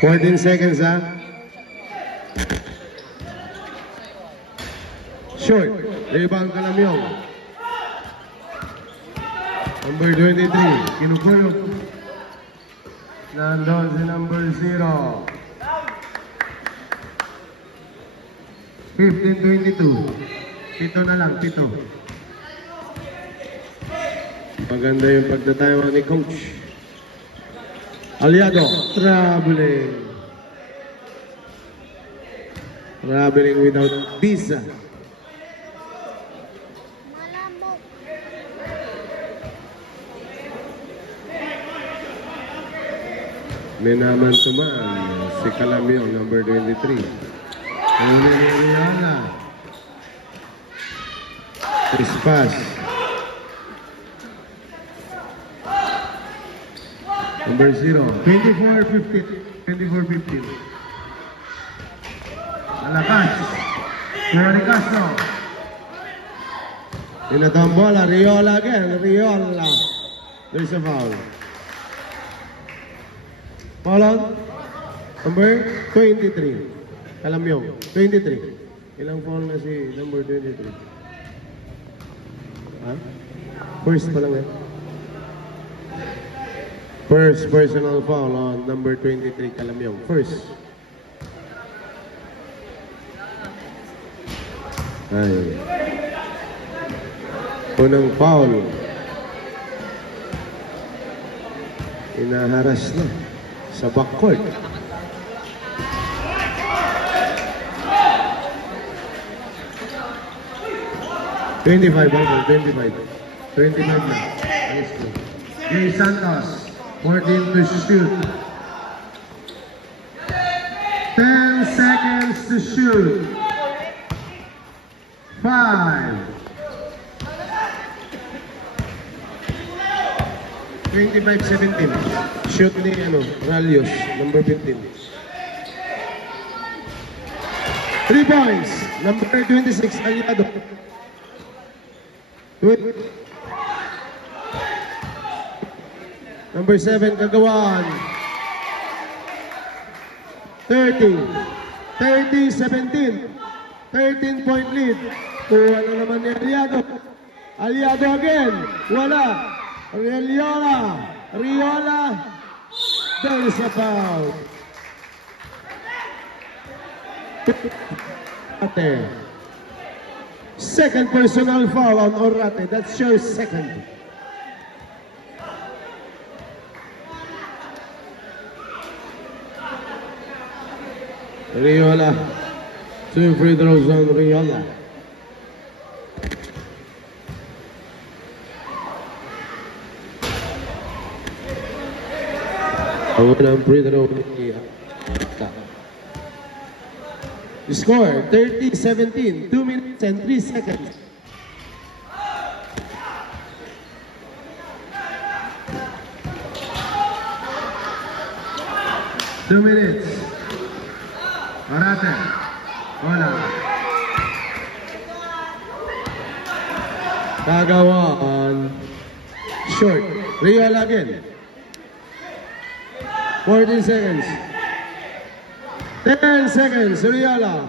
14 seconds, ha? Short. Rebound Calamyong. Number 23, kinukuyog. Nandun si number 0. 15-22. Pito na lang, pito. Maganda yung pagdatayo ni Coach. Aliado, traveling. Traveling without visa. May naman tumaan si Calamyong, number 23. Rihanna. Chris pass. Number 0. 24-15. 24-15. Malakas. Corey Castro. Tinatang bola. Riola again. Riola. There's a foul. Foul on. Number 23. Calamyong. 23. Ilang foul na si number 23? Ha? First pa lang eh. First personal foul on number 23, Calamyong. First. Ay. Unang foul. Inaharas na sa backcourt. $25 na. Jay Santos. 14 to shoot. 10 seconds to shoot. 5. 25-17. Shoot ni Ralios, number 15. 3 points. Number 26, Aliado. Number 7, Kagawan. 30-17. 13-point lead. Kuha na naman ni Aliado. Aliado again. Wala. Riola. There is a foul. Second personal foul on Orate. That's your second. Riola. 2 free throws on Riola. Unang free throw ni Score 30-17. 2 minutes and 3 seconds. Two minutes. Orate. Hola. Kagawan. Short. Riola again. 14 seconds. 10 seconds. Riola.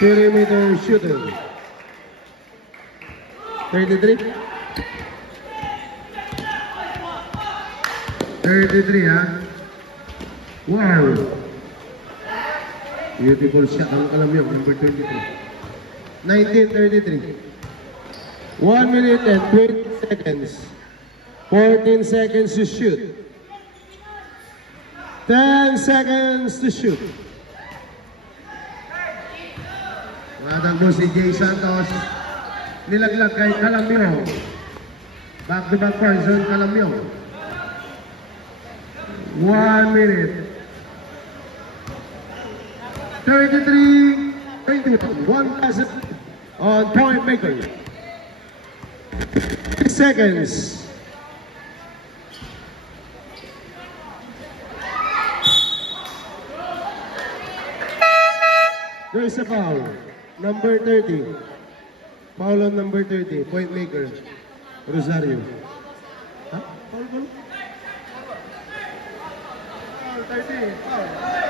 Perimeter shooting. 33. 33, ha? Wow. Beautiful shot ang Calamyong, number 23. 19-33. 1 minute and 20 seconds. 14 seconds to shoot. 10 seconds to shoot. Matagbo si Jay Santos. Nilaglag kay Calamyong. Back-to-back person, Calamyong. 1 minute. 33-21. 1 pass on point maker. 6 seconds. There's a foul. Number 30. Foul on number 30. Point maker. Rosario. Ha? Foul. 30, foul.